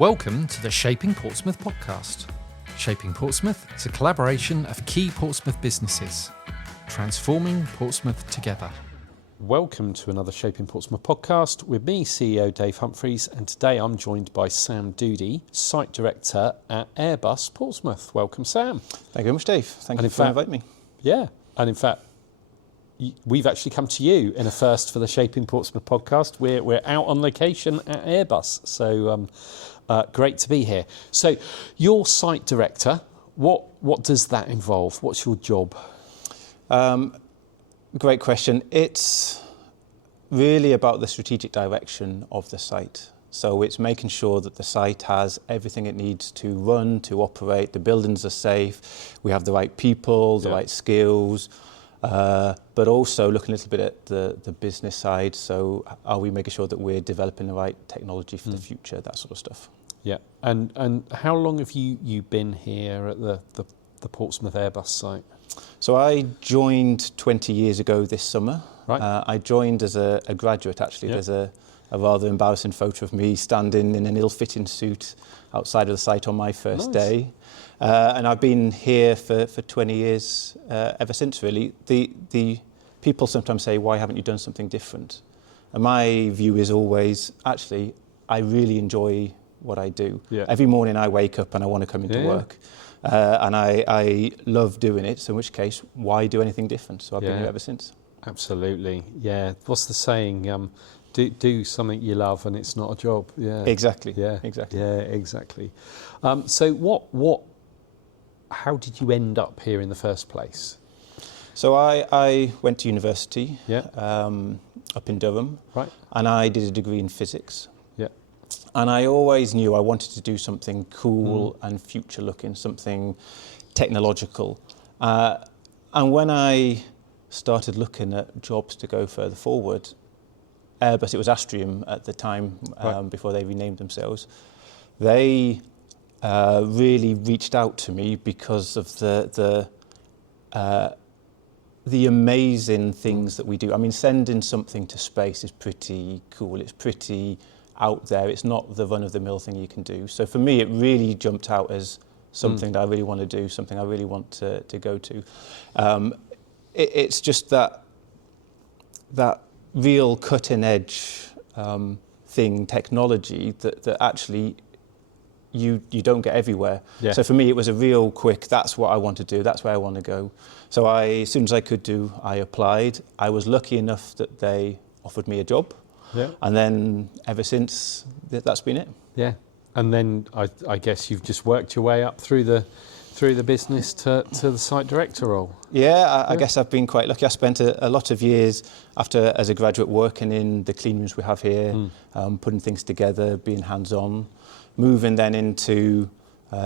Welcome to the Shaping Portsmouth podcast. Shaping Portsmouth is a collaboration of key Portsmouth businesses, transforming Portsmouth together. Welcome to another Shaping Portsmouth podcast with me, CEO Dave Humphries, and today I'm joined by Sam Doody, Site Director at Airbus Portsmouth. Welcome, Sam. Thank you very much, Dave. Thank you for inviting me. Yeah, and in fact, we've actually come to you in a first for the Shaping Portsmouth podcast. We're out on location at Airbus, so great to be here. So, you're Site Director. What does that involve? What's your job? Great question. It's really about the strategic direction of the site. So it's making sure that the site has everything it needs to run, to operate, the buildings are safe, we have the right people, the right skills, but also looking a little bit at the business side. So are we making sure that we're developing the right technology for the future, that sort of stuff. Yeah, and how long have you been here at the Portsmouth Airbus site? So I joined 20 years ago this summer. Right. I joined as a graduate, actually. Yep. There's a rather embarrassing photo of me standing in an ill-fitting suit outside of the site on my first day. And I've been here for 20 years ever since, really. The people sometimes say, why haven't you done something different? And my view is always, actually, I really enjoy what I do. Yeah. Every morning I wake up and I want to come into work. And I love doing it, so in which case, why do anything different? So I've been here ever since. Absolutely, yeah. What's the saying? Do something you love and it's not a job. Yeah. Exactly. Yeah. Exactly. Yeah, exactly. So how did you end up here in the first place? So I went to university up in Durham, Right. and I did a degree in physics. Yeah. And I always knew I wanted to do something cool and future-looking, something technological. And when I started looking at jobs to go further forward, Airbus, it was Astrium at the time, before they renamed themselves, they really reached out to me because of the amazing things that we do. I mean, sending something to space is pretty cool. It's pretty out there. It's not the run-of-the-mill thing you can do. So for me, it really jumped out as something that I really want to do, something I really want to go to. It's just that real cutting-edge technology that actually you don't get everywhere. Yeah. So for me, it was a real quick, that's what I want to do, that's where I want to go. So as soon as I could I applied. I was lucky enough that they offered me a job. Yeah. And then ever since, that's been it. Yeah. And then I guess you've just worked your way up through the business to the site director role. Yeah, I guess I've been quite lucky. I spent a lot of years as a graduate working in the clean rooms we have here, putting things together, being hands-on, moving then into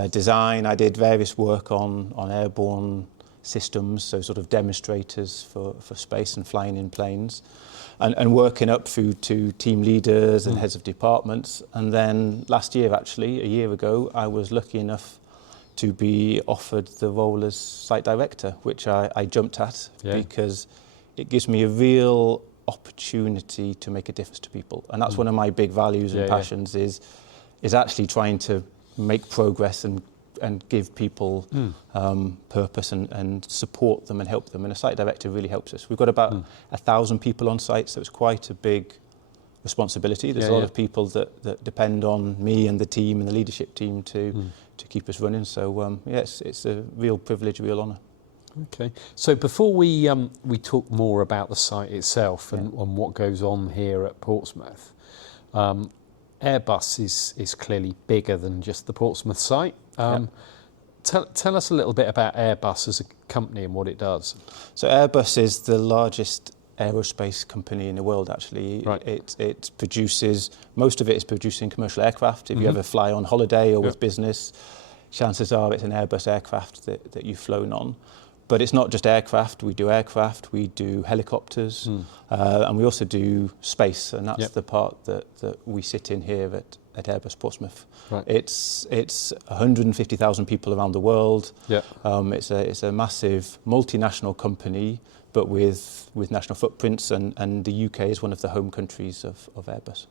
design. I did various work on airborne systems, so sort of demonstrators for space and flying in planes. And working up through to team leaders and heads of departments. And then last year, actually, a year ago, I was lucky enough to be offered the role as site director, which I jumped at because it gives me a real opportunity to make a difference to people. And that's one of my big values and passions is actually trying to make progress and give people purpose and support them and help them. And a site director really helps us. We've got about 1,000 people on site, so it's quite a big responsibility. There's a lot of people that depend on me and the team and the leadership team to keep us running. So it's a real privilege, a real honour. Okay. So before we talk more about the site itself and what goes on here at Portsmouth, Airbus is clearly bigger than just the Portsmouth site. Tell us a little bit about Airbus as a company and what it does. So Airbus is the largest aerospace company in the world, actually. Right. It produces, most of it is producing commercial aircraft. If you ever fly on holiday or with business, chances are it's an Airbus aircraft that you've flown on. But it's not just aircraft. We do helicopters, and we also do space, and that's the part that we sit in here at Airbus Portsmouth. Right. It's 150,000 people around the world. Yeah. It's a massive multinational company, but with national footprints, and the UK is one of the home countries of Airbus.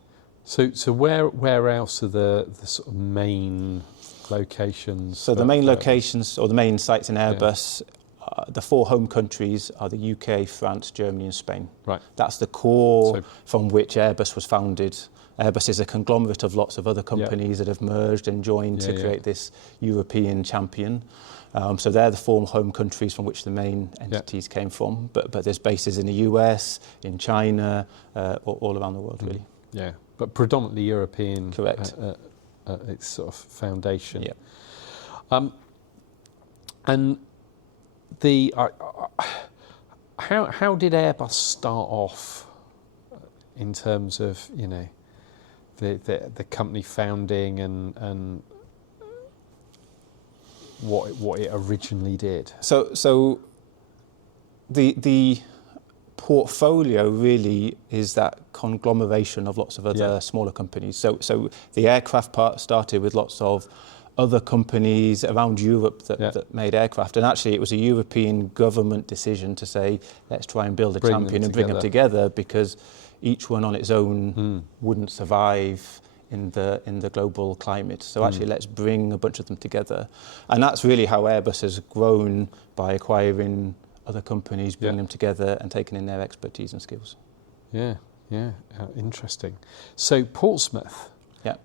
So where else are the sort of main locations? So the main locations, or the main sites in Airbus, the 4 home countries are the UK, France, Germany and Spain. Right. That's the core from which Airbus was founded. Airbus is a conglomerate of lots of other companies that have merged and joined to create this European champion. So they're the 4 home countries from which the main entities came from. But there's bases in the US, in China, all around the world, really. Yeah, but predominantly European. Correct. Its sort of foundation. Yeah. And the how did Airbus start off in terms of the company founding and what it originally did? So the portfolio really is that conglomeration of lots of other smaller companies. So the aircraft part started with lots of other companies around Europe that made aircraft, and actually it was a European government decision to say, let's try and build a champion and bring them together, because each one on its own wouldn't survive in the global climate. So actually let's bring a bunch of them together. And that's really how Airbus has grown, by acquiring other companies, bringing them together and taking in their expertise and skills. Yeah, interesting. So Portsmouth. Yeah.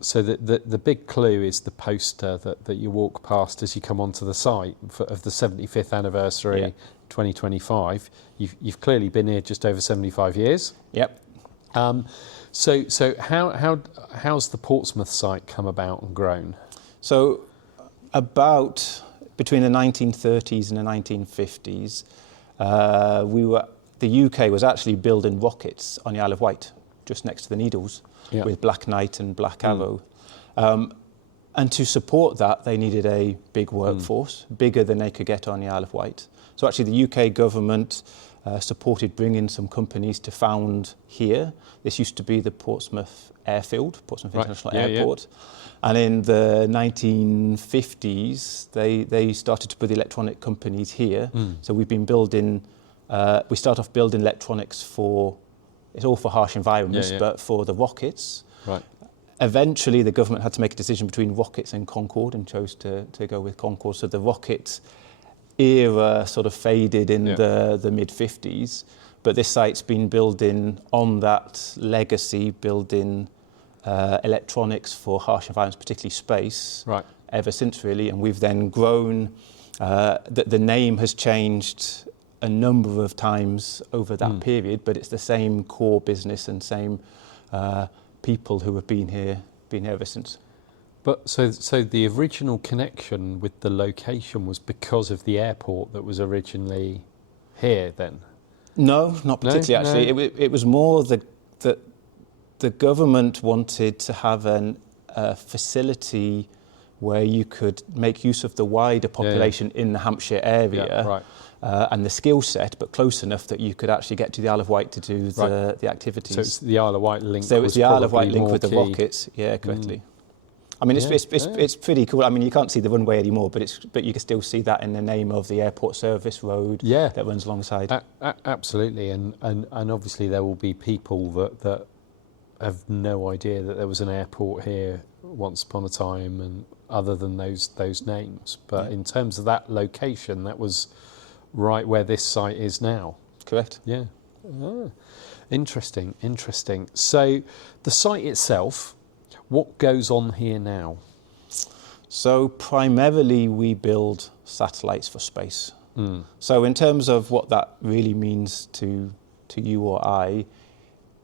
So the big clue is the poster that you walk past as you come onto the site of the 75th anniversary, 2025. You've clearly been here just over 75 years. Yep. So how's the Portsmouth site come about and grown? So about between the 1930s and the 1950s, the UK was actually building rockets on the Isle of Wight, just next to the Needles, with Black Knight and Black Arrow. And to support that, they needed a big workforce, bigger than they could get on the Isle of Wight. So actually the UK government supported bringing some companies to found here. This used to be the Portsmouth Airfield, Portsmouth International Airport. And in the 1950s, they started to put the electronic companies here. So we've been building, we start off building electronics for, it's all for harsh environments, but for the rockets. Right. Eventually, the government had to make a decision between rockets and Concorde and chose to go with Concorde. So the rocket era sort of faded in the mid-50s. But this site's been building on that legacy, building electronics for harsh environments, particularly space, ever since, really. And we've then grown. The name has changed a number of times over that period, but it's the same core business and same people who have been here ever since. But so the original connection with the location was because of the airport that was originally here then? No, not particularly, actually. No. It was more that the government wanted to have a facility where you could make use of the wider population in the Hampshire area and the skill set, but close enough that you could actually get to the Isle of Wight to do the activities. So it's the Isle of Wight link. So it's the Isle of Wight link with the rockets. Yeah, correctly. I mean, it's pretty cool. I mean, you can't see the runway anymore, but you can still see that in the name of the airport service road that runs alongside. Absolutely, and obviously there will be people that have no idea that there was an airport here once upon a time, and other than those names. But in terms of that location, that was right where this site is now. Correct. Yeah. Interesting. So the site itself. What goes on here now? So primarily we build satellites for space. So in terms of what that really means to you or I,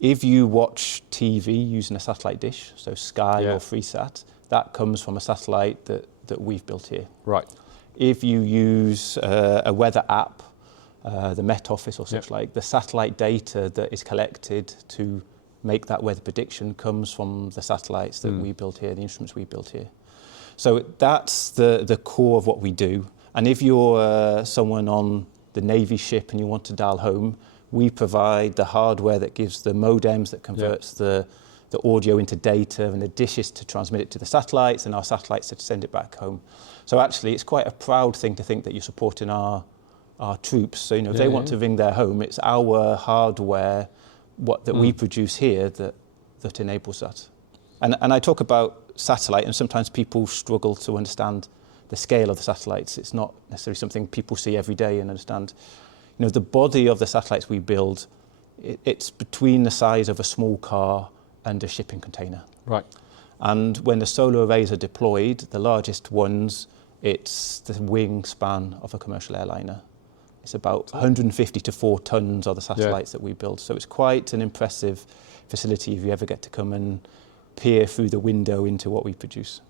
if you watch TV using a satellite dish, so Sky or Freesat, that comes from a satellite that we've built here. Right. If you use a weather app, the Met Office or such like, the satellite data that is collected to make that weather prediction comes from the satellites that we built here, the instruments we built here. So that's the core of what we do. And if you're someone on the Navy ship and you want to dial home, we provide the hardware that gives the modems that converts the audio into data, and the dishes to transmit it to the satellites, and our satellites to send it back home. So actually it's quite a proud thing to think that you're supporting our troops. So if they want to ring their home, it's our hardware that we produce here that that enables that. And I talk about satellite, and sometimes people struggle to understand the scale of the satellites. It's not necessarily something people see every day and understand. You know, the body of the satellites we build, it's between the size of a small car and a shipping container. Right. And when the solar arrays are deployed, the largest ones, it's the wingspan of a commercial airliner. It's about 150 to 4 tons of the satellites that we build. So it's quite an impressive facility if you ever get to come and peer through the window into what we produce.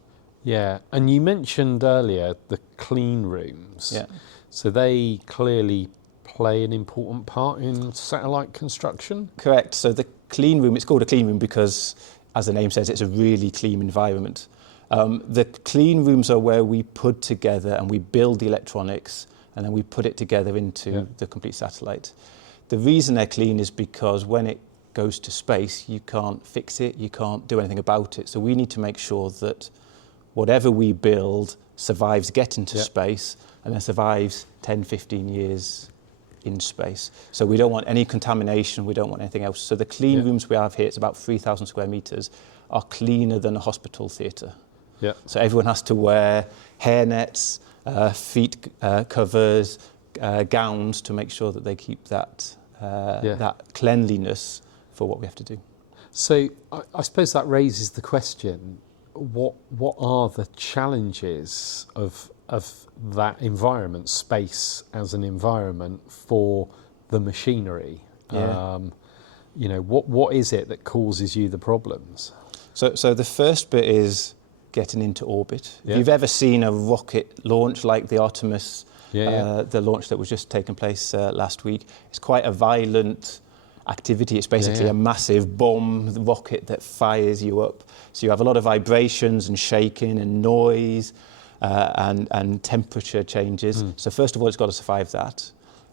Yeah, and you mentioned earlier the clean rooms. Yeah. So they clearly play an important part in satellite construction? Correct. So the clean room, it's called a clean room because, as the name says, it's a really clean environment. The clean rooms are where we put together and we build the electronics and then we put it together into the complete satellite. The reason they're clean is because when it goes to space, you can't fix it, you can't do anything about it. So we need to make sure that whatever we build survives getting to space and then survives 10, 15 years in space. So we don't want any contamination, we don't want anything else. So the clean rooms we have here, it's about 3,000 square metres, are cleaner than a hospital theatre. Yeah. So everyone has to wear hairnets, feet covers, gowns to make sure that they keep that cleanliness for what we have to do. So I suppose that raises the question, what are the challenges of that environment, space as an environment for the machinery? Yeah. You know, what is it that causes you the problems? So the first bit is getting into orbit. If you've ever seen a rocket launch like the Artemis, the launch that was just taking place last week, it's quite a violent activity. It's basically a massive bomb rocket that fires you up. So you have a lot of vibrations and shaking and noise and temperature changes. So first of all, it's got to survive that.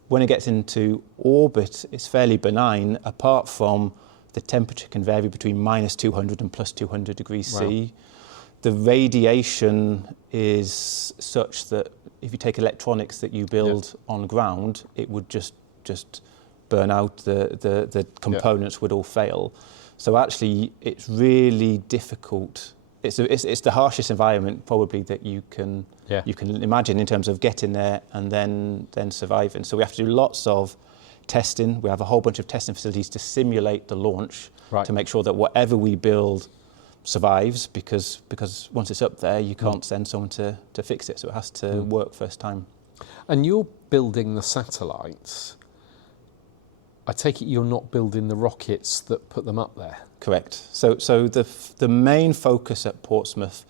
When it gets into orbit, it's fairly benign, apart from the temperature can vary between minus 200 and plus 200 degrees C. The radiation is such that if you take electronics that you build on ground, it would just burn out, the components would all fail. So actually, it's really difficult. It's the harshest environment probably that you can imagine in terms of getting there and then surviving. So we have to do lots of testing. We have a whole bunch of testing facilities to simulate the launch to make sure that whatever we build survives, because once it's up there, you can't send someone to fix it. So it has to work first time. And you're building the satellites. I take it you're not building the rockets that put them up there? Correct. So the main focus at Portsmouth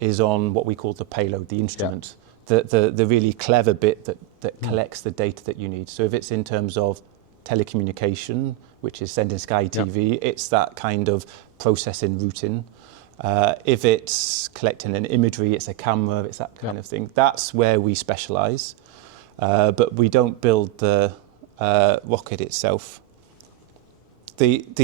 is on what we call the payload, the instrument, the really clever bit that collects the data that you need. So if it's in terms of telecommunication, which is sending Sky TV, it's that kind of processing routing. If it's collecting an imagery, it's a camera, it's that kind of thing. That's where we specialise. But we don't build the rocket itself. One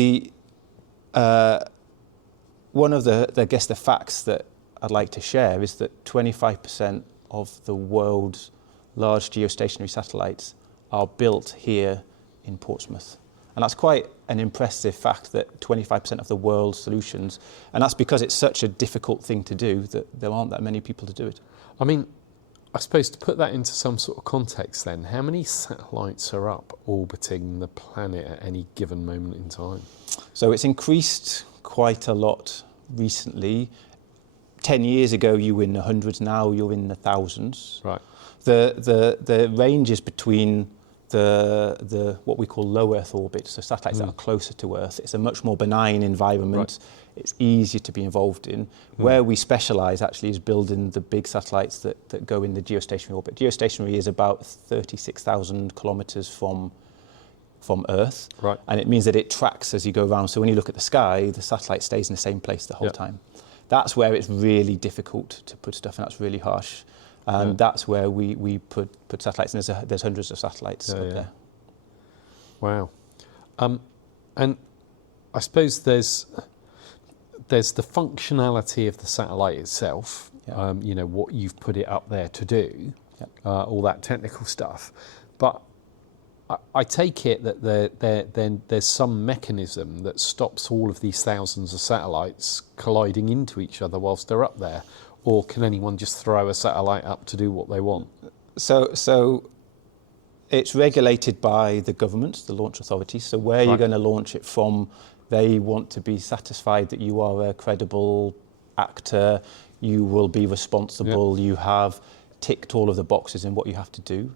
of the facts that I'd like to share is that 25% of the world's large geostationary satellites are built here in Portsmouth. And that's quite an impressive fact, that 25% of the world's solutions, and that's because it's such a difficult thing to do that there aren't that many people to do it. I mean, I suppose to put that into some sort of context then, how many satellites are up orbiting the planet at any given moment in time? So it's increased quite a lot recently. 10 years ago you were in the hundreds, now you're in the thousands. Right. The range is between the what we call low Earth orbit, so satellites that are closer to Earth. It's a much more benign environment. It's easier to be involved in. Where we specialise actually is building the big satellites that go in the geostationary orbit. Geostationary is about 36,000 kilometres from Earth, and it means that it tracks as you go around. So when you look at the sky, the satellite stays in the same place the whole time. That's where it's really difficult to put stuff, and that's really harsh. And that's where we put satellites, and there's hundreds of satellites up there. Wow. And I suppose there's the functionality of the satellite itself, you know, what you've put it up there to do, all that technical stuff. But I take it that there's some mechanism that stops all of these thousands of satellites colliding into each other whilst they're up there, or can anyone just throw a satellite up to do what they want? So it's regulated by the government, the launch authorities. So where you're going to launch it from, they want to be satisfied that you are a credible actor, you will be responsible, you have ticked all of the boxes in what you have to do.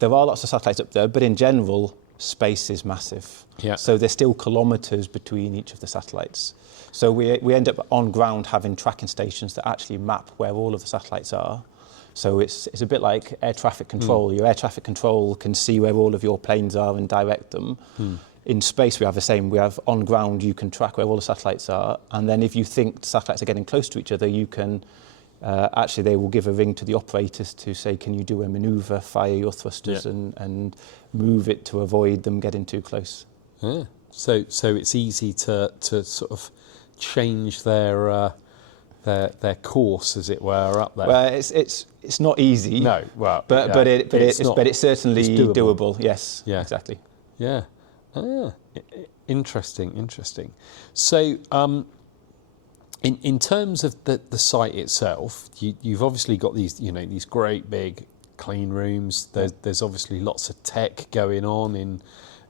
There are lots of satellites up there, but in general, space is massive. Yeah. So there's still kilometres between each of the satellites. So we end up on ground having tracking stations that actually map where all of the satellites are. So it's a bit like air traffic control. Your air traffic control can see where all of your planes are and direct them. In space, we have the same. We have on ground, you can track where all the satellites are. And then if you think the satellites are getting close to each other, you can actually, they will give a ring to the operators to say, can you do a manoeuvre, fire your thrusters and move it to avoid them getting too close. Yeah. So it's easy to sort of change their course, as it were, up there. Well, it's not easy. No, well, but it's certainly it's doable. Yes, yeah, exactly. Yeah. Interesting. So, in terms of the site itself, you've obviously got these great big clean rooms. There's obviously lots of tech going on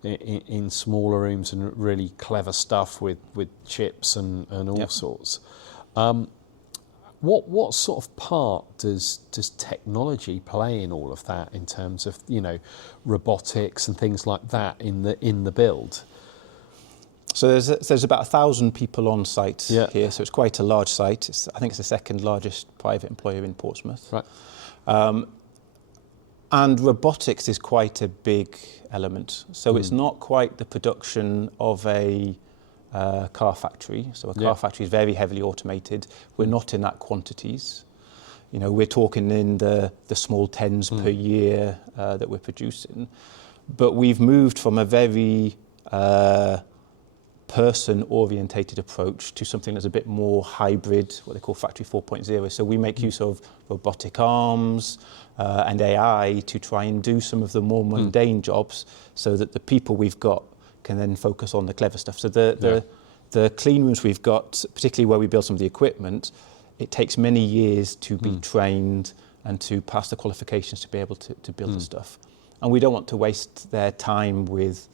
in smaller rooms and really clever stuff with chips and all sorts. What sort of part does technology play in all of that in terms of robotics and things like that in the build? So there's about 1,000 people on site here, so it's quite a large site. I think it's the second largest private employer in Portsmouth. Right. And robotics is quite a big element. So it's not quite the production of a car factory. So a car factory is very heavily automated. We're not in that quantities. We're talking in the small tens per year that we're producing. But we've moved from a very person-orientated approach to something that's a bit more hybrid, what they call Factory 4.0. So we make use of robotic arms and AI to try and do some of the more mundane jobs so that the people we've got can then focus on the clever stuff. So the clean rooms we've got, particularly where we build some of the equipment, it takes many years to be trained and to pass the qualifications to be able to build the stuff. And we don't want to waste their time with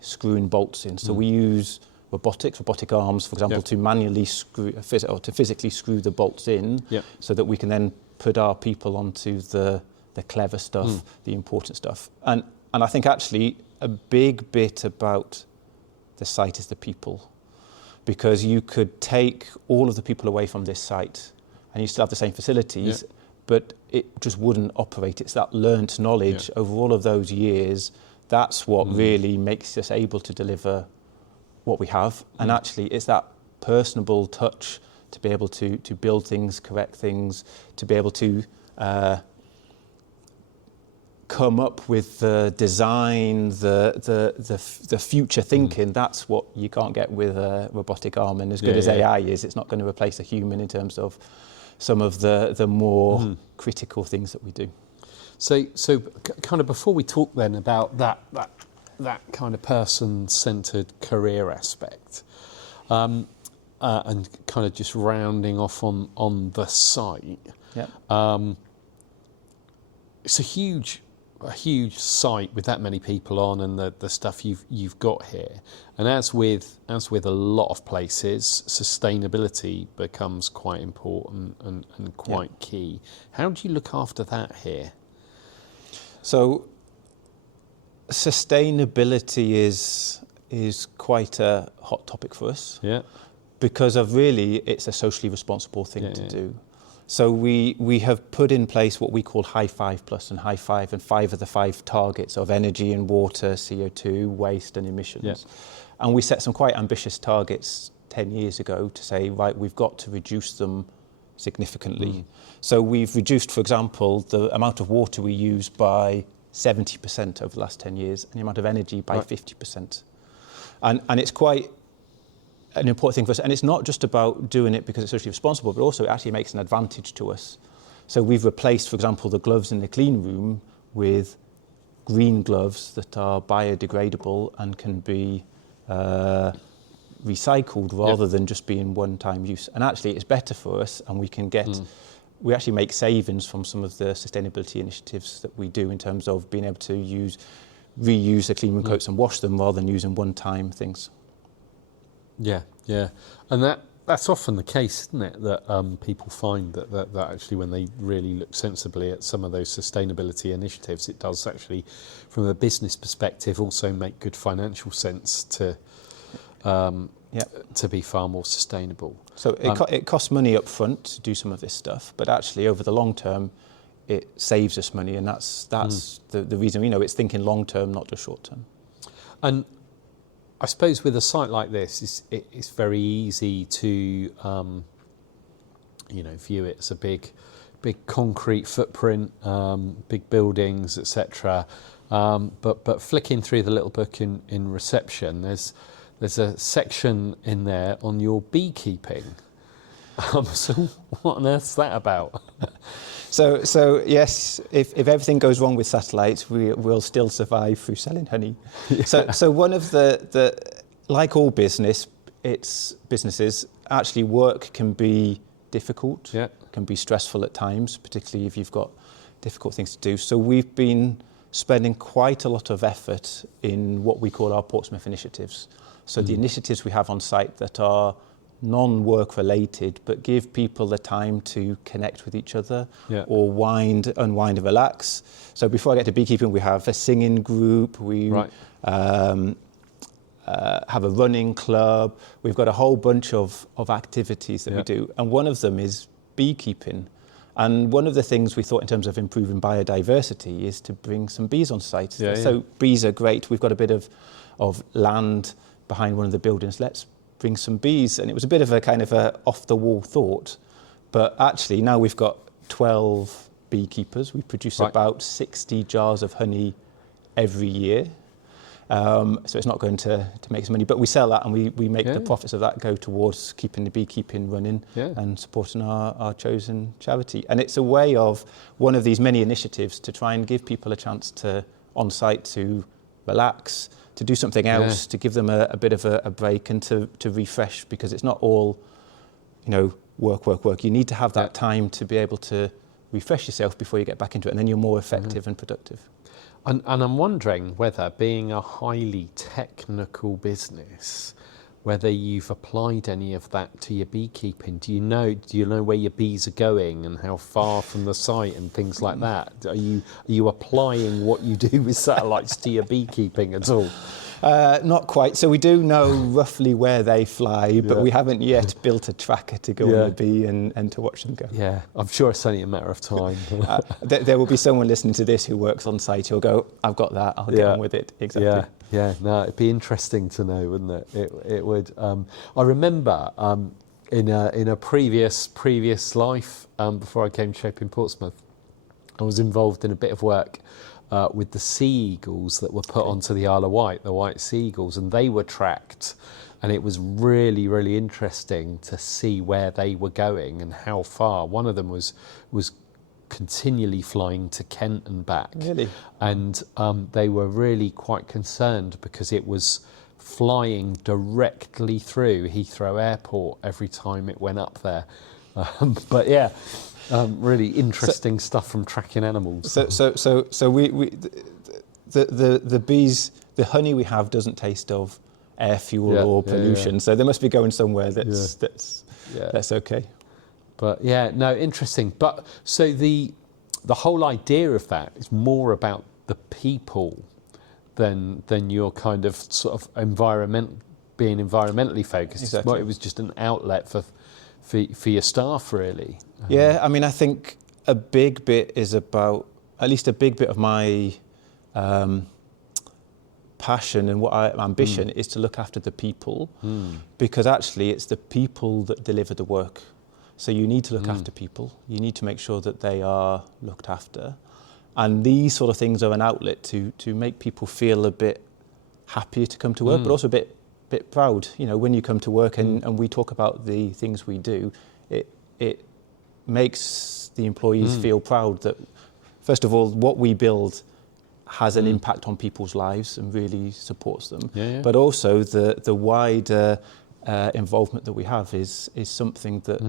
screwing bolts in. So we use robotic arms, for example, to manually screw or to physically screw the bolts in so that we can then put our people onto the clever stuff, the important stuff. And I think actually a big bit about the site is the people, because you could take all of the people away from this site and you still have the same facilities, but it just wouldn't operate. It's that learnt knowledge over all of those years. That's what really makes us able to deliver what we have. And actually it's that personable touch to be able to build things, correct things, to be able to come up with the design, the future thinking. That's what you can't get with a robotic arm. And as good as AI is, it's not going to replace a human in terms of some of the more critical things that we do. So kind of before we talk then about that kind of person-centred career aspect, and kind of just rounding off on the site, it's a huge site with that many people on, and the stuff you've got here. And as with a lot of places, sustainability becomes quite important and quite key. How do you look after that here? So sustainability is quite a hot topic for us. Yeah. Because of really it's a socially responsible thing to do. So we have put in place what we call High 5 Plus and High 5, and 5 of the 5 targets of energy and water, CO2, waste and emissions. Yeah. And we set some quite ambitious targets 10 years ago to say, right, we've got to reduce them significantly. So we've reduced, for example, the amount of water we use by 70% over the last 10 years and the amount of energy by 50%. And it's quite an important thing for us. And it's not just about doing it because it's socially responsible, but also it actually makes an advantage to us. So we've replaced, for example, the gloves in the clean room with green gloves that are biodegradable and can be recycled rather than just being one-time use. And actually it's better for us, and we actually make savings from some of the sustainability initiatives that we do in terms of being able to reuse the clean room coats and wash them rather than using one-time things. Yeah, and that's often the case, isn't it? That people find that actually when they really look sensibly at some of those sustainability initiatives, it does actually, from a business perspective, also make good financial sense to be far more sustainable. So it costs money up front to do some of this stuff, but actually over the long term, it saves us money, and that's the reason. It's thinking long term, not just short term. And I suppose with a site like this, it's very easy to view it as a big concrete footprint, big buildings, etc. But flicking through the little book in reception, there's a section in there on your beekeeping. So what on earth's that about? So yes, if everything goes wrong with satellites, we'll still survive through selling honey. Yeah. So one of the like all businesses, actually work can be difficult, can be stressful at times, particularly if you've got difficult things to do. So we've been spending quite a lot of effort in what we call our Portsmouth initiatives. So the initiatives we have on site that are non-work related, but give people the time to connect with each other or unwind and relax. So before I get to beekeeping, we have a singing group, we have a running club, we've got a whole bunch of activities that we do, and one of them is beekeeping. And one of the things we thought in terms of improving biodiversity is to bring some bees on site. So bees are great. We've got a bit of land behind one of the buildings. Let's bring some bees. And it was a bit of a kind of a off-the-wall thought. But actually now we've got 12 beekeepers. We produce about 60 jars of honey every year. So it's not going to make us money, but we sell that, and we make the profits of that go towards keeping the beekeeping running and supporting our chosen charity. And it's a way of one of these many initiatives to try and give people a chance to, on site, to relax, to do something else, to give them a bit of a break and to refresh, because it's not all, work. You need to have that time to be able to refresh yourself before you get back into it, and then you're more effective and productive. And I'm wondering whether, being a highly technical business, whether you've applied any of that to your beekeeping. Do you know where your bees are going and how far from the site and things like that? Are you applying what you do with satellites to your beekeeping at all? Not quite. So we do know roughly where they fly, but we haven't yet built a tracker to go on the bee and to watch them go. Yeah, I'm sure it's only a matter of time. There will be someone listening to this who works on site who'll go, I've got that, I'll get on with it. Exactly. Yeah, no, it'd be interesting to know, wouldn't it? It would. I remember in a previous life, before I came to Shaping Portsmouth, I was involved in a bit of work with the sea eagles that were put onto the Isle of Wight, the white sea eagles, and they were tracked, and it was really, really interesting to see where they were going and how far. One of them was continually flying to Kent and back. Really? And they were really quite concerned because it was flying directly through Heathrow Airport every time it went up there. But yeah. Really interesting stuff from tracking animals. So we the bees, the honey we have doesn't taste of air fuel or pollution. So they must be going somewhere that's okay. But interesting. But so the whole idea of that is more about the people than your kind of sort of being enviently focused. Exactly. It was just an outlet for your staff, really. Yeah, I mean, I think a big bit is about, at least a big bit of my passion and ambition is to look after the people, because actually it's the people that deliver the work. So you need to look after people. You need to make sure that they are looked after. And these sort of things are an outlet to make people feel a bit happier to come to work, but also a bit proud. When you come to work and we talk about the things we do, it makes the employees feel proud that, first of all, what we build has an impact on people's lives and really supports them. Yeah. But also the wider involvement that we have is something that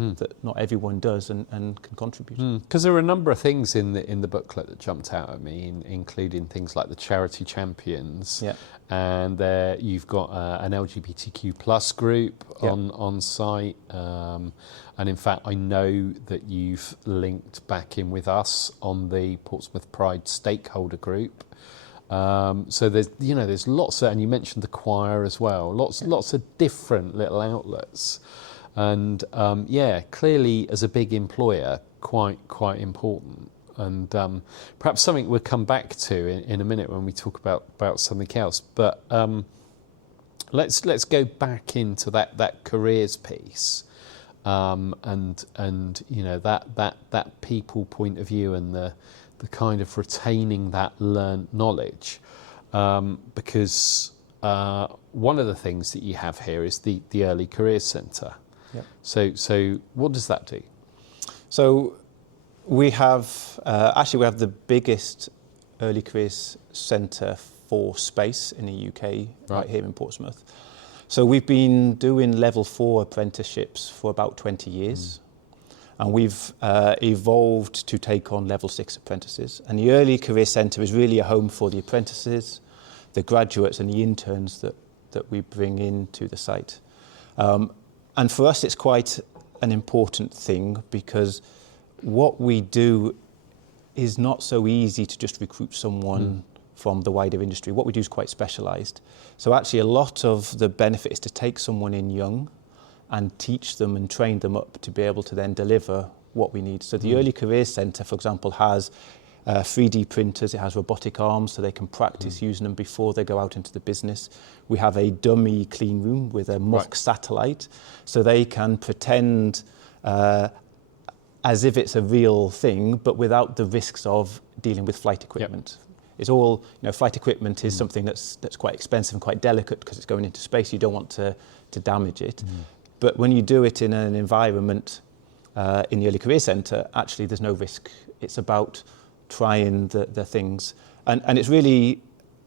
not everyone does and can contribute. Because there are a number of things in the booklet that jumped out at me, including things like the charity champions, and you've got an LGBTQ plus group on site, and in fact I know that you've linked back in with us on the Portsmouth Pride stakeholder group. So there's lots of, and you mentioned the choir as well, lots of different little outlets, and clearly as a big employer, quite important, and perhaps something we'll come back to in a minute when we talk about something else. But let's go back into that careers piece, and that people point of view and the kind of retaining that learned knowledge, because one of the things that you have here is the Early Careers Centre. Yep. So what does that do? So we have the biggest Early Careers Centre for space in the UK, right here in Portsmouth. So we've been doing level 4 apprenticeships for about 20 years. And we've evolved to take on level 6 apprentices. And the Early Career Centre is really a home for the apprentices, the graduates and the interns that we bring into the site. And for us, it's quite an important thing, because what we do is not so easy to just recruit someone from the wider industry. What we do is quite specialised. So actually a lot of the benefit is to take someone in young and teach them and train them up to be able to then deliver what we need. So the Early Careers Centre, for example, has 3D printers, it has robotic arms, so they can practice using them before they go out into the business. We have a dummy clean room with a mock satellite, so they can pretend as if it's a real thing, but without the risks of dealing with flight equipment. It's all, flight equipment is something that's quite expensive and quite delicate because it's going into space. You don't want to damage it. But when you do it in an environment in the Early Career Centre, actually there's no risk. It's about trying the things. And it's really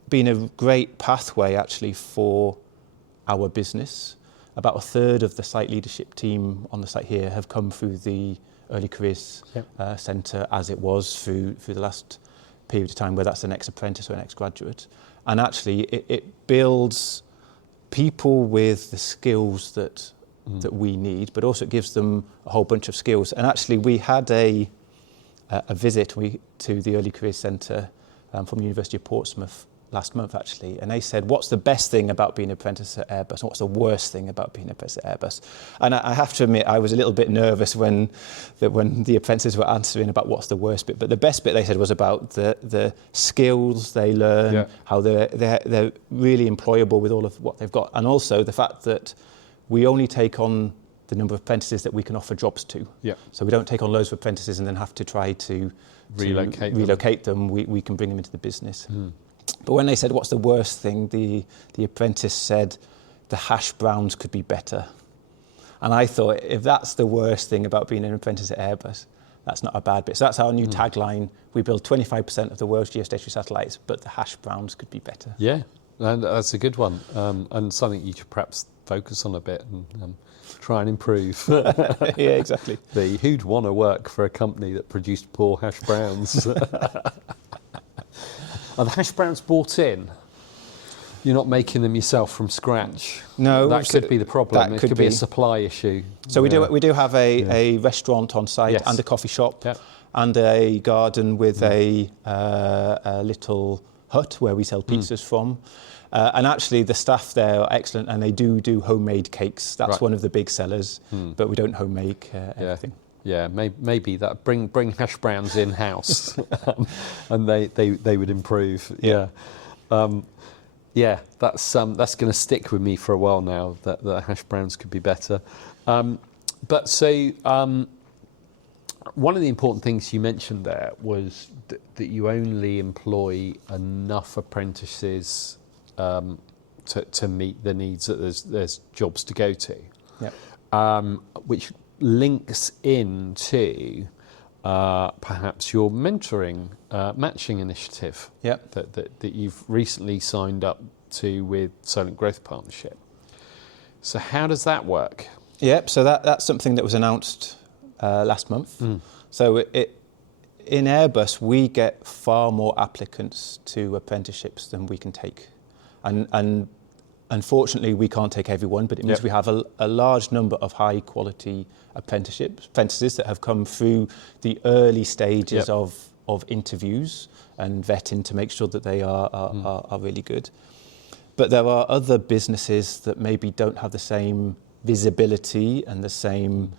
been a great pathway actually for our business. About a third of the site leadership team on the site here have come through the Early Careers Centre as it was through the last period of time, whether that's an ex-apprentice or an ex-graduate. And actually it builds people with the skills that we need, but also it gives them a whole bunch of skills. And actually we had a visit to the Early Careers Centre from the University of Portsmouth last month actually, and they said, what's the best thing about being an apprentice at Airbus and what's the worst thing about being an apprentice at Airbus? And I have to admit I was a little bit nervous when the apprentices were answering about what's the worst bit, but the best bit they said was about the skills they learn, how they're really employable with all of what they've got, and also the fact that we only take on the number of apprentices that we can offer jobs to. So we don't take on loads of apprentices and then have to try to relocate them. We can bring them into the business. But when they said, what's the worst thing, the apprentice said, the hash browns could be better. And I thought, if that's the worst thing about being an apprentice at Airbus, that's not a bad bit. So that's our new tagline. We build 25% of the world's geostationary satellites, but the hash browns could be better. Yeah, and that's a good one, and something you should perhaps focus on a bit and try and improve. Yeah, exactly. Who'd want to work for a company that produced poor hash browns? Are the hash browns bought in? You're not making them yourself from scratch? No. That could be the problem. It could be a supply issue. So we do have a restaurant on site and a coffee shop and a garden with a little hut where we sell pizzas from. And actually the staff there are excellent, and they do homemade cakes. That's one of the big sellers, but we don't homemake everything. Yeah, maybe that bring hash browns in house, and they would improve. Yeah, that's going to stick with me for a while now. That the hash browns could be better. But so one of the important things you mentioned there was that you only employ enough apprentices to meet the needs that there's jobs to go to. Which links into perhaps your mentoring matching initiative Yep. that you've recently signed up to with Solent Growth Partnership. So how does that work? Yep, so that's something that was announced last month. So in Airbus, we get far more applicants to apprenticeships than we can take. And unfortunately, we can't take everyone, but it means we have a large number of high quality apprentices that have come through the early stages of interviews and vetting to make sure that they are really good. But there are other businesses that maybe don't have the same visibility and the same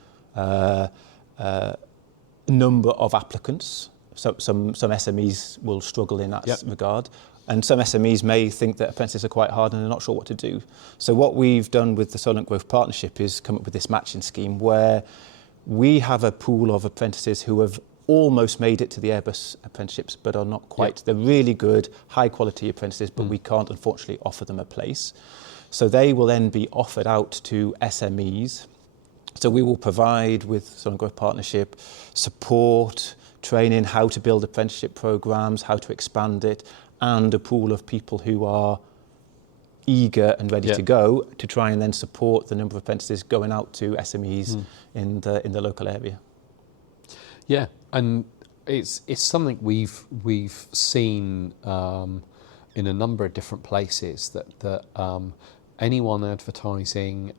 number of applicants. So some SMEs will struggle in that regard. And some SMEs may think that apprentices are quite hard and they're not sure what to do. So what we've done with the Solent Growth Partnership is come up with this matching scheme where we have a pool of apprentices who have almost made it to the Airbus apprenticeships but are not quite. They're really good, high quality apprentices, but we can't unfortunately offer them a place. So they will then be offered out to SMEs. So we will provide with Solent Growth Partnership support, training, how to build apprenticeship programs, how to expand it, and a pool of people who are eager and ready to go to try and then support the number of apprentices going out to SMEs in the local area. Yeah, and it's something we've seen in a number of different places that anyone advertising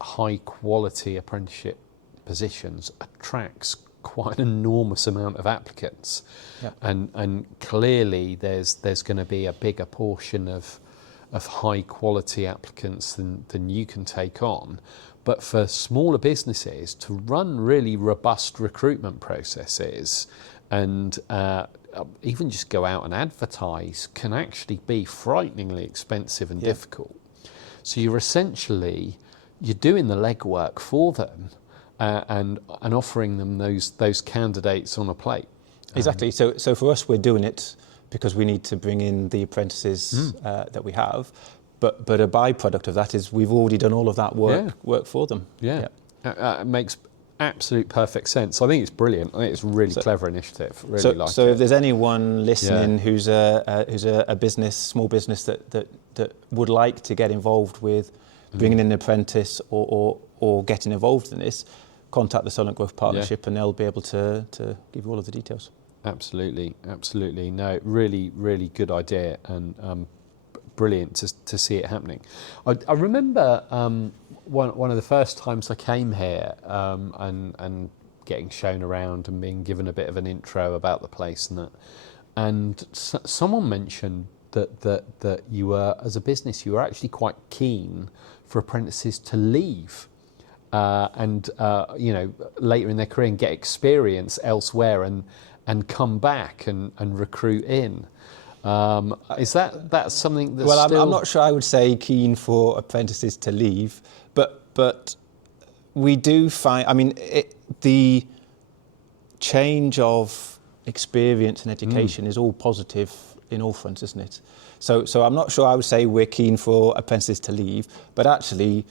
high quality apprenticeship positions attracts quite an enormous amount of applicants, and clearly there's going to be a bigger portion of high quality applicants than you can take on. But for smaller businesses to run really robust recruitment processes and even just go out and advertise can actually be frighteningly expensive and difficult. So you're doing the legwork for them. And offering them those candidates on a plate. Exactly. So for us, we're doing it because we need to bring in the apprentices that we have. But a byproduct of that is we've already done all of that work for them. It makes absolute perfect sense. I think it's brilliant. I think it's a really clever initiative. So if there's anyone listening who's a business, small business that would like to get involved with bringing in an apprentice or getting involved in this, contact the Solent Growth Partnership and they'll be able to give you all of the details. Absolutely. No, really, really good idea and brilliant to see it happening. I remember one of the first times I came here and getting shown around and being given a bit of an intro about the place and that. And someone mentioned that you were, as a business, you were actually quite keen for apprentices to leave and later in their career and get experience elsewhere and come back and recruit in. Is that's something that's I'm not sure I would say keen for apprentices to leave, but we do find, the change of experience and education is all positive in all fronts, isn't it? So I'm not sure I would say we're keen for apprentices to leave, but actually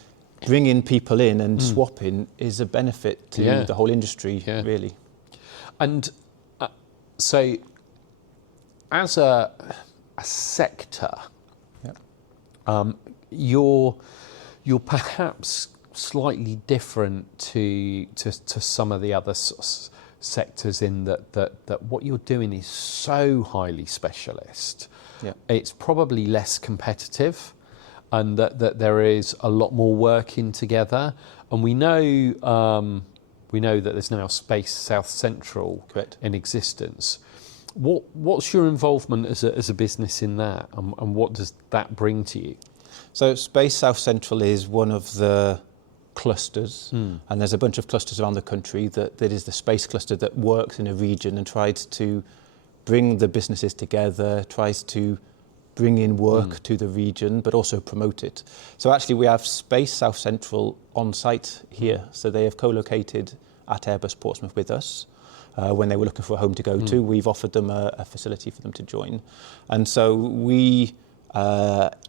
bringing people in and swapping is a benefit to the whole industry, really. And so as a sector, you're perhaps slightly different to some of the other sectors in that what you're doing is so highly specialist. It's probably less competitive, and that there is a lot more working together. And we know that there's now Space South Central in existence. What's your involvement as a business in that, and what does that bring to you? So Space South Central is one of the clusters, and there's a bunch of clusters around the country that is the space cluster that works in a region and tries to bring the businesses together, tries to bring in work to the region, but also promote it. So actually we have Space South Central on site here. So they have co-located at Airbus Portsmouth with us. When they were looking for a home to go to, we've offered them a facility for them to join. And so we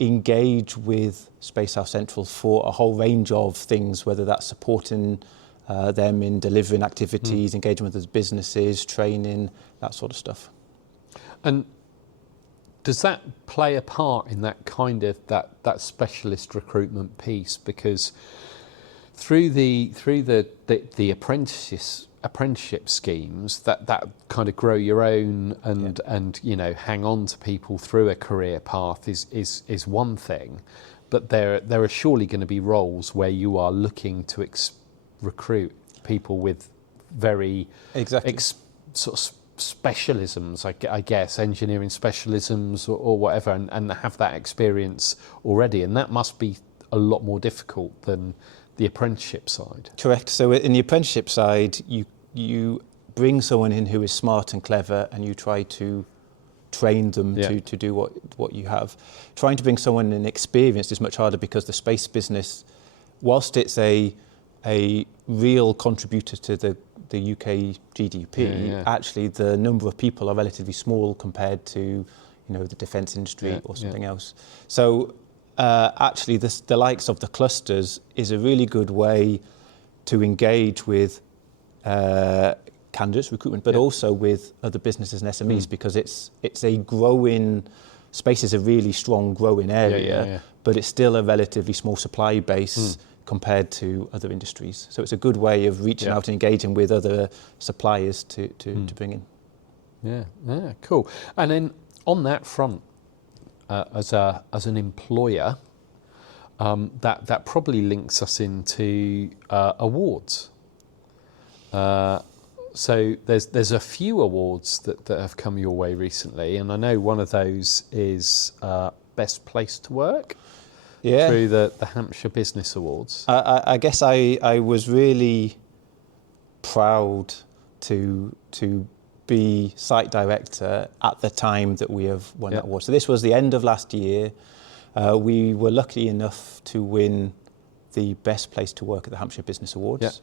engage with Space South Central for a whole range of things, whether that's supporting them in delivering activities, engaging with other businesses, training, that sort of stuff. And does that play a part in that kind of that specialist recruitment piece? Because through the apprenticeship schemes that kind of grow your own and you know, hang on to people through a career path is one thing, but there are surely going to be roles where you are looking to recruit people with very sort of specialisms, I guess, engineering specialisms or whatever, and have that experience already, and that must be a lot more difficult than the apprenticeship side. Correct. So in the apprenticeship side, you bring someone in who is smart and clever, and you try to train them to do what you have. Trying to bring someone in experienced is much harder, because the space business, whilst it's a real contributor to the UK GDP, actually the number of people are relatively small compared to, you know, the defence industry or something else. So actually the likes of the clusters is a really good way to engage with candidates, recruitment, but also with other businesses and SMEs, because it's a growing, space is a really strong growing area, but it's still a relatively small supply base compared to other industries. So it's a good way of reaching out and engaging with other suppliers to bring in. Yeah, cool. And then on that front, as an employer, that probably links us into awards. So there's a few awards that have come your way recently, and I know one of those is Best Place to Work. Through the Hampshire Business Awards. I guess I was really proud to be site director at the time that we have won that award. So this was the end of last year. We were lucky enough to win the Best Place to Work at the Hampshire Business Awards.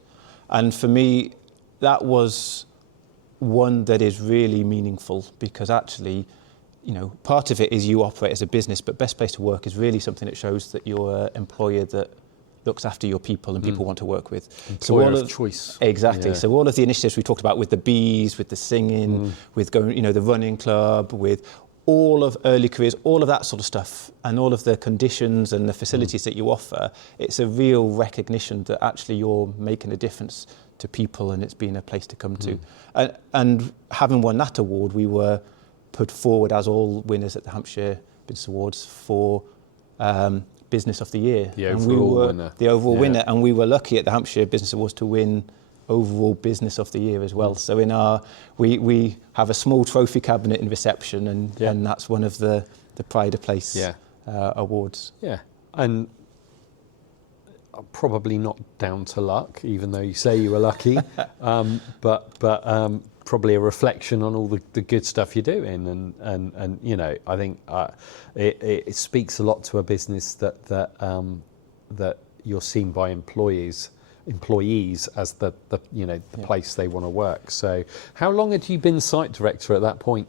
And for me, that was one that is really meaningful, because actually, you know, part of it is you operate as a business, but Best Place to Work is really something that shows that you're an employer that looks after your people and people want to work with. Employer of choice. Exactly. So all of the initiatives we talked about, with the bees, with the singing, with going, you know, the running club, with all of early careers, all of that sort of stuff, and all of the conditions and the facilities that you offer, it's a real recognition that actually you're making a difference to people, and it's been a place to come to. And having won that award, we were put forward as all winners at the Hampshire Business Awards for Business of the Year. The overall winner. The overall winner. And we were lucky at the Hampshire Business Awards to win overall Business of the Year as well. So in we have a small trophy cabinet in reception, and that's one of the Pride of Place awards. Yeah, and probably not down to luck, even though you say you were lucky, but probably a reflection on all the good stuff you're doing, and you know, I think it speaks a lot to a business that you're seen by employees as the place they want to work. So how long had you been site director at that point?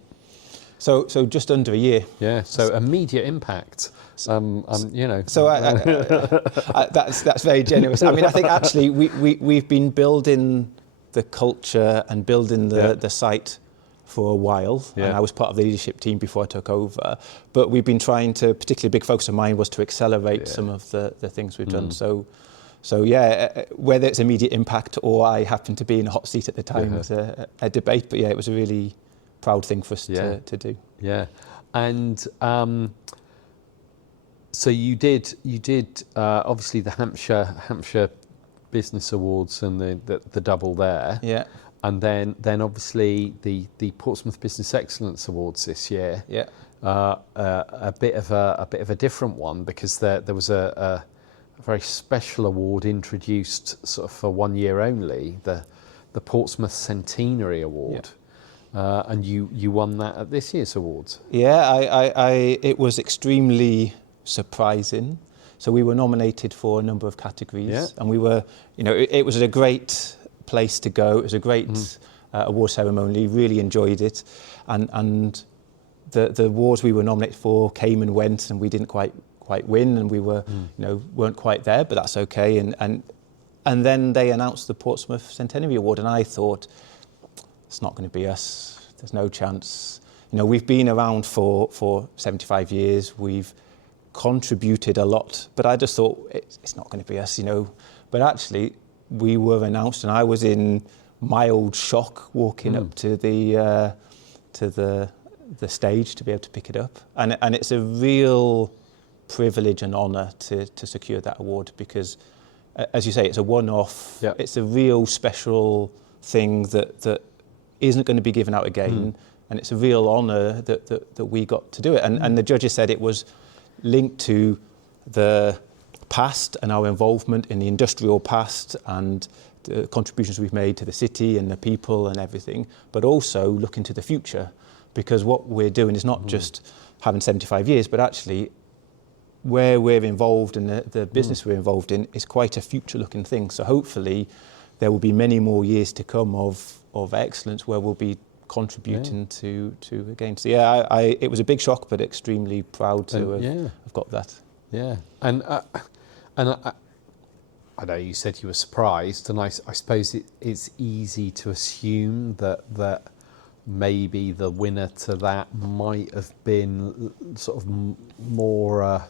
So just under a year. Yeah. So immediate impact. You know. So that's very generous. I mean, I think actually we've been building the culture and building the site for a while, and I was part of the leadership team before I took over. But we've been trying to, particularly a big focus of mine was to accelerate some of the things we've done. So whether it's immediate impact or I happened to be in a hot seat at the time was a debate. But it was a really proud thing for us to do. Yeah, and so you did obviously the Hampshire Business Awards and the double there. Yeah. And then obviously the Portsmouth Business Excellence Awards this year. Yeah. A bit of a different one, because there was a very special award introduced sort of for 1 year only, the Portsmouth Centenary Award. And you won that at this year's awards. Yeah, it was extremely surprising. So we were nominated for a number of categories, and we were, it was a great place to go. It was a great award ceremony. Really enjoyed it, and the awards we were nominated for came and went, and we didn't quite win, and we were, weren't quite there, but that's okay. And And then they announced the Portsmouth Centenary Award, and I thought, it's not going to be us. There's no chance. You know, we've been around for 75 years. We've contributed a lot, but I just thought it's not going to be us, you know. But actually, we were announced, and I was in mild shock walking up to the stage to be able to pick it up. And it's a real privilege and honour to secure that award because, as you say, it's a one-off. Yeah. It's a real special thing that isn't going to be given out again, and it's a real honour that we got to do it. And the judges said it was linked to the past and our involvement in the industrial past and the contributions we've made to the city and the people and everything, but also looking to the future, because what we're doing is not just having 75 years, but actually where we're involved and the business we're involved in is quite a future-looking thing. So hopefully there will be many more years to come of excellence where we'll be contributing to again. So yeah, it was a big shock, but extremely proud to have got that. Yeah, and I know you said you were surprised, and I suppose it's easy to assume that maybe the winner to that might have been sort of more a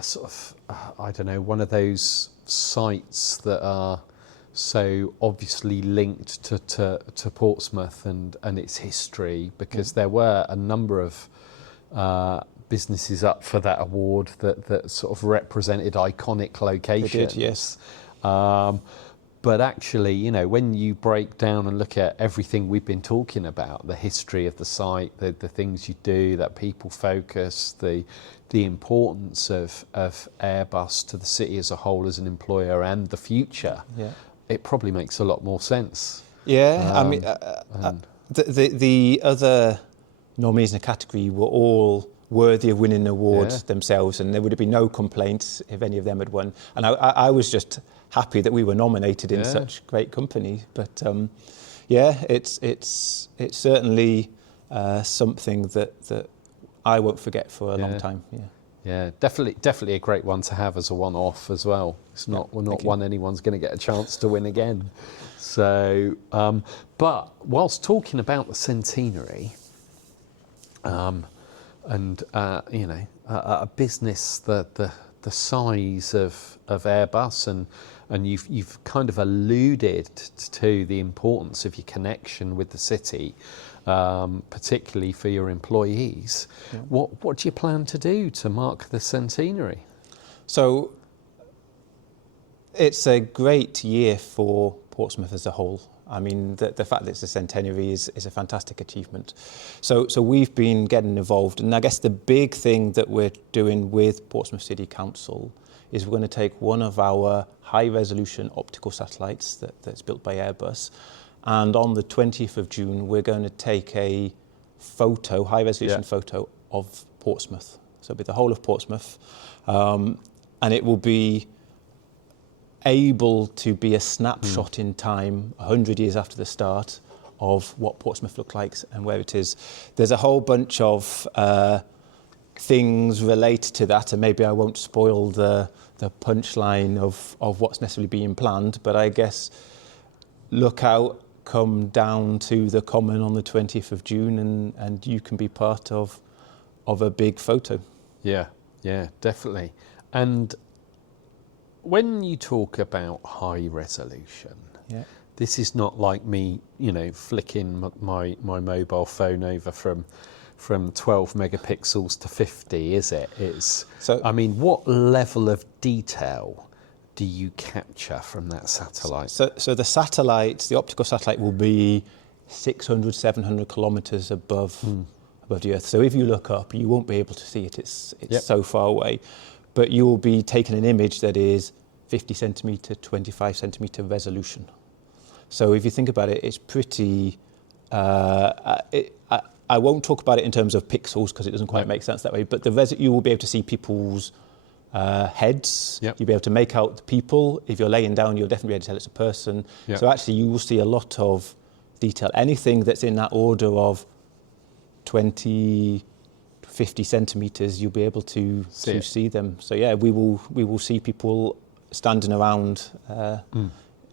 sort of I don't know, one of those sites that are so obviously linked to Portsmouth and its history, because there were a number of businesses up for that award that sort of represented iconic locations. They did, yes. But actually, you know, when you break down and look at everything we've been talking about, the history of the site, the things you do, that people focus, the importance of Airbus to the city as a whole as an employer and the future, it probably makes a lot more sense. Yeah, I mean, the other nominees in the category were all worthy of winning an award themselves, and there would have been no complaints if any of them had won. And I was just happy that we were nominated in such great company. But it's certainly something that I won't forget for a long time. Yeah, definitely a great one to have as a one-off as well. It's not one anyone's going to get a chance to win again. So, but whilst talking about the centenary, and you know, a business the size of Airbus, and you've kind of alluded to the importance of your connection with the city, particularly for your employees. What do you plan to do to mark the centenary? So it's a great year for Portsmouth as a whole. I mean, the fact that it's a centenary is a fantastic achievement. So we've been getting involved, and I guess the big thing that we're doing with Portsmouth City Council is we're going to take one of our high-resolution optical satellites that's built by Airbus, and on the 20th of June, we're going to take a photo, high-resolution photo of Portsmouth. So it'll be the whole of Portsmouth, and it will be able to be a snapshot in time 100 years after the start of what Portsmouth looked like and where it is. There's a whole bunch of things related to that, and maybe I won't spoil the punchline of what's necessarily being planned, but I guess look out, come down to the Common on the 20th of June and you can be part of a big photo. Yeah, definitely. And when you talk about high resolution, this is not like me, you know, flicking my mobile phone over from 12 megapixels to 50, is it? I mean, what level of detail do you capture from that satellite? So the satellite, the optical satellite, will be 600, 700 kilometres above the Earth. So if you look up, you won't be able to see it. It's so far away. But you will be taking an image that is 50 centimetre, 25 centimetre resolution. So if you think about it, it's pretty... I won't talk about it in terms of pixels because it doesn't quite make sense that way, but you will be able to see people's heads. You'll be able to make out the people. If you're laying down, you'll definitely be able to tell it's a person. So actually, you will see a lot of detail. Anything that's in that order of 20, 50 centimetres, you'll be able to see them. So yeah, we will see people standing around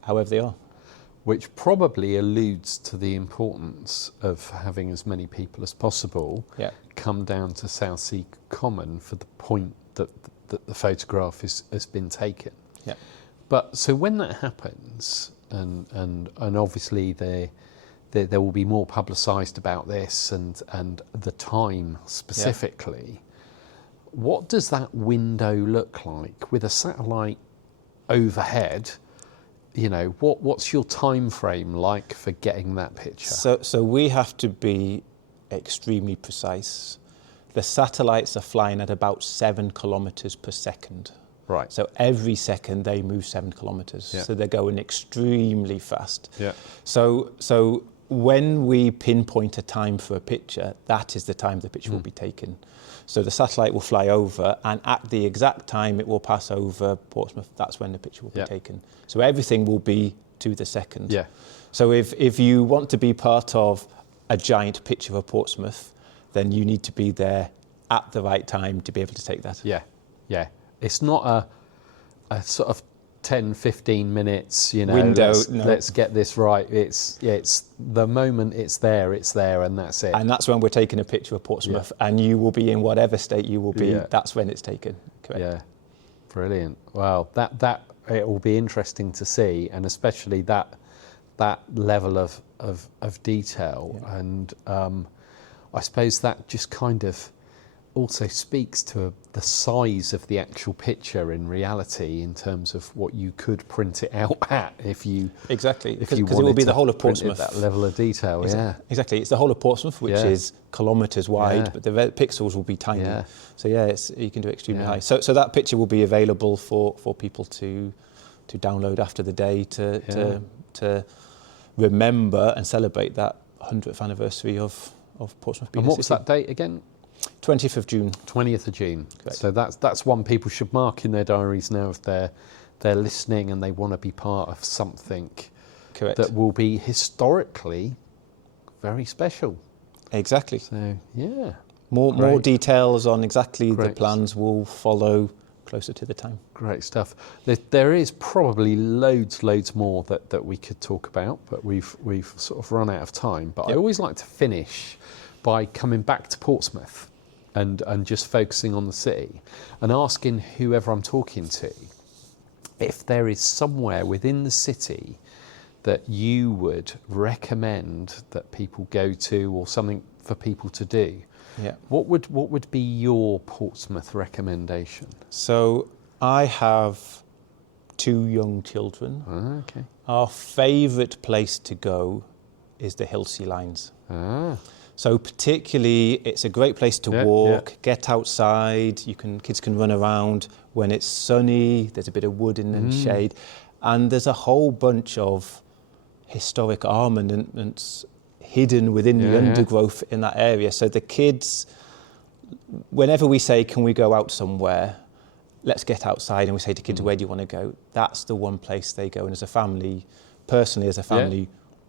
however they are. Which probably alludes to the importance of having as many people as possible come down to Southsea Common for the point that the photograph has been taken. Yeah. But so when that happens, and obviously there will be more publicised about this and the time specifically, what does that window look like with a satellite overhead? You know, what's your time frame like for getting that picture? So we have to be extremely precise. The satellites are flying at about 7 kilometres per second. Right. So every second they move 7 kilometres. Yeah. So they're going extremely fast. Yeah. So when we pinpoint a time for a picture, that is the time the picture will be taken. So the satellite will fly over, and at the exact time it will pass over Portsmouth, that's when the picture will be taken. So everything will be to the second. Yeah. So if you want to be part of a giant picture of Portsmouth, then you need to be there at the right time to be able to take that. Yeah, yeah. It's not a sort of 10, 15 minutes, you know, window, let's get this right. It's the moment it's there, and that's it. And that's when we're taking a picture of Portsmouth, and you will be in whatever state you will be, that's when it's taken. Correct. Yeah, brilliant. Well, that it will be interesting to see, and especially that level of detail. Yeah. And I suppose that just kind of also speaks to the size of the actual picture in reality, in terms of what you could print it out at if you because it will be the whole of Portsmouth. That level of detail. Exactly. It's the whole of Portsmouth, which is kilometres wide, but the pixels will be tiny. Yeah. So you can do extremely high. So that picture will be available for people to download after the day to remember and celebrate that 100th anniversary of Portsmouth being And a what was city. that date again? 20th of June. 20th of June. Correct. So that's one people should mark in their diaries now if they're listening and they want to be part of something that will be historically very special. Exactly. So, yeah. More details on exactly the Great. plans will follow closer to the time. Great stuff. There is probably loads more that we could talk about, but we've sort of run out of time. But I always like to finish by coming back to Portsmouth and just focusing on the city and asking whoever I'm talking to if there is somewhere within the city that you would recommend that people go to, or something for people to do. Yeah. What would be your Portsmouth recommendation? So I have 2 young children. Okay. Our favourite place to go is the Hillsea Lines. So particularly, it's a great place to walk, get outside. Kids can run around when it's sunny. There's a bit of wood in the shade, and there's a whole bunch of historic armaments hidden within the undergrowth in that area. So the kids, whenever we say, "Can we go out somewhere?" Let's get outside, and we say to kids, "Where do you want to go?" That's the one place they go. And as a family,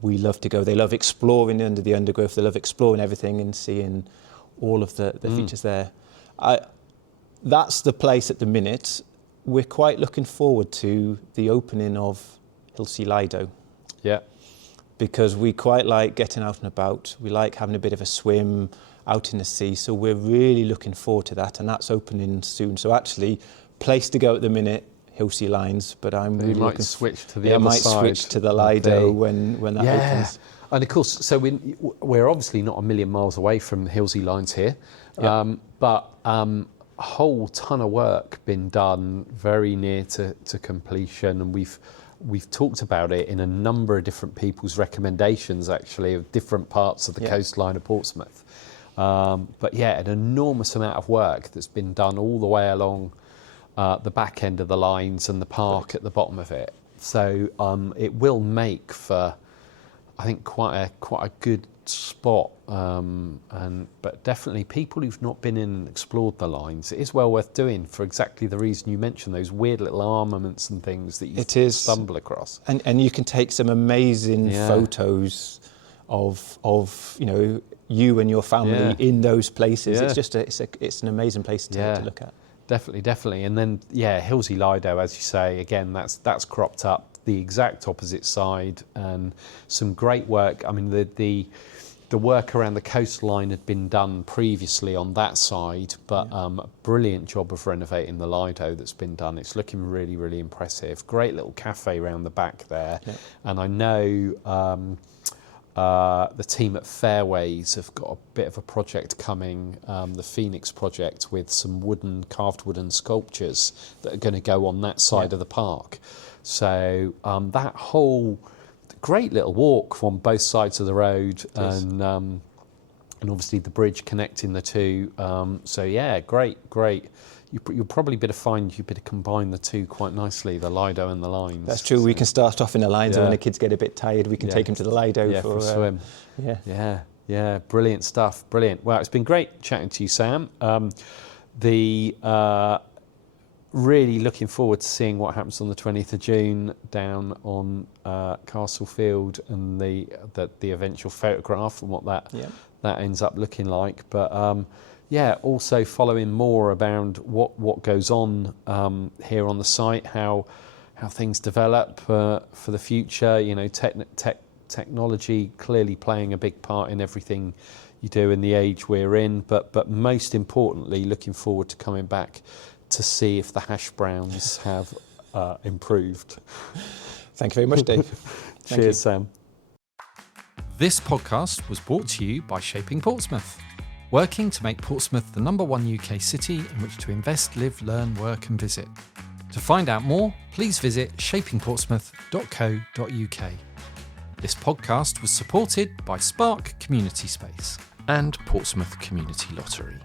we love to go. They love exploring under the undergrowth. They love exploring everything and seeing all of the features there. That's the place at the minute. We're quite looking forward to the opening of Hillsea Lido. Yeah. Because we quite like getting out and about. We like having a bit of a swim out in the sea. So we're really looking forward to that. And that's opening soon. So actually, place to go at the minute, Hillsea Lines, but I'm really looking... switch to the other side. Switch to the Lido when that opens. And of course, so we're obviously not a million miles away from Hillsea Lines here, but a whole ton of work been done very near to completion, and we've talked about it in a number of different people's recommendations, actually, of different parts of the coastline of Portsmouth. But yeah, an enormous amount of work that's been done all the way along the back end of the lines and the park at the bottom of it. So it will make for, I think, quite a good spot. But definitely people who've not been in and explored the lines, it is well worth doing for exactly the reason you mentioned, those weird little armaments and things that you stumble across. And you can take some amazing photos of you and your family in those places. It's just it's an amazing place to look at. Definitely. And then, Hillsey Lido, as you say, again, that's cropped up the exact opposite side, and some great work. I mean, the work around the coastline had been done previously on that side, but a brilliant job of renovating the Lido that's been done. It's looking really, really impressive. Great little cafe around the back there. Yeah. And I know the team at Fairways have got a bit of a project coming, the Phoenix project, with some carved wooden sculptures that are going to go on that side of the park. So that whole great little walk from both sides of the road, and obviously the bridge connecting the two. Great. You'll probably find you better combine the two quite nicely, the Lido and the lines. That's true. We can start off in the lines, and when the kids get a bit tired, we can take them to the Lido for a swim. Yeah. Brilliant stuff. Brilliant. Well, it's been great chatting to you, Sam. Really looking forward to seeing what happens on the 20th of June down on Castlefield, and the eventual photograph and what that ends up looking like. But also following more about what goes on here on the site, how things develop for the future. You know, technology clearly playing a big part in everything you do in the age we're in. But most importantly, looking forward to coming back to see if the hash browns have improved. Thank you very much, Dave. Cheers, Sam. This podcast was brought to you by Shaping Portsmouth, working to make Portsmouth the #1 UK city in which to invest, live, learn, work and visit. To find out more, please visit shapingportsmouth.co.uk. This podcast was supported by Spark Community Space and Portsmouth Community Lottery.